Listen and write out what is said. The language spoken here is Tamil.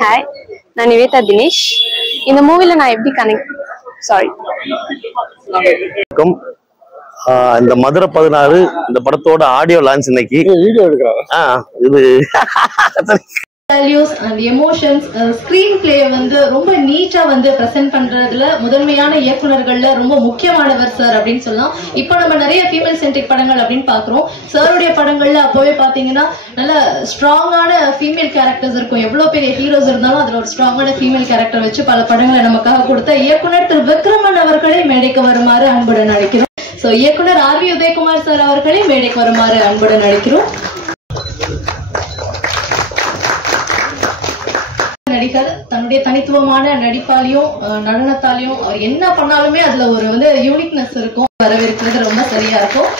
ஹாய், நான் நிவேதா தினேஷ். இந்த மூவில நான் எப்படி கனெக்ட் இந்த மதுரை 16 இந்த படத்தோட ஆடியோ லான்ச் இன்னைக்கு வீடியோ எடுக்கிறோம். இது values and emotions screen play வந்து ரொம்ப நீட்டா வந்து பிரசன்ட் பண்றதுல முதன்மையான இயக்குனர்கள்ல ரொம்ப முக்கியமானவர் சார் அப்படின்னு சொல்லலாம். இப்போ நம்ம நிறைய ஃபீமேல் சென்ட்ரிக் படங்கள் அப்படின்னு பாக்குறோம். சாருடைய படங்கள்ல அப்பவே பாத்தீங்கன்னா நல்ல ஸ்ட்ராங்கான ஃபீமேல் கேரக்டர்ஸ் இருக்கும். எவ்வளவு பெரிய ஹீரோஸ் இருந்தாலும் அதுல ஒரு ஸ்ட்ராங்கான ஃபீமேல் கேரக்டர் வச்சு பல படங்களை நமக்காக கொடுத்த இயக்குனர் திரு விக்ரமன் அவர்களை மேடைக்கு வருமாறு அன்புடன் அழைக்கிறோம். சோ இயக்குனர் ஆர்.வி. உதயகுமார் சார் அவர்களை மேடைக்கு வருமாறு அன்புடன் அழைக்கிறோம். நடிகர் தன்னுடைய தனித்துவமான நடிப்பாலையும் நடனத்தாலையும் அவர் என்ன பண்ணாலுமே அதுல ஒரு வந்து யூனிக்னஸ் இருக்கும். வரவேற்கிறது ரொம்ப சரியா இருக்கும்.